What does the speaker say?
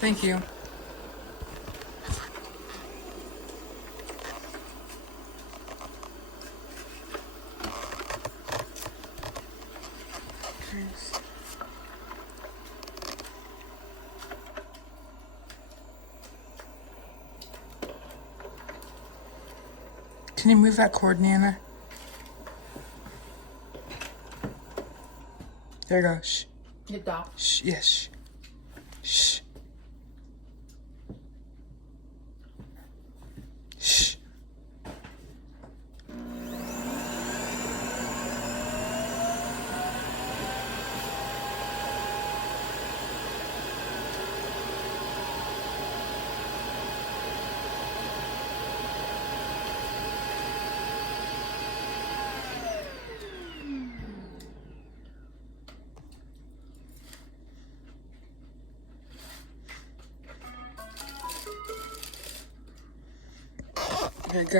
Thank you. Can you move that cord, Nana? There you go. Shh. Get that. Shh. Yes. Shh. Shh. There you go.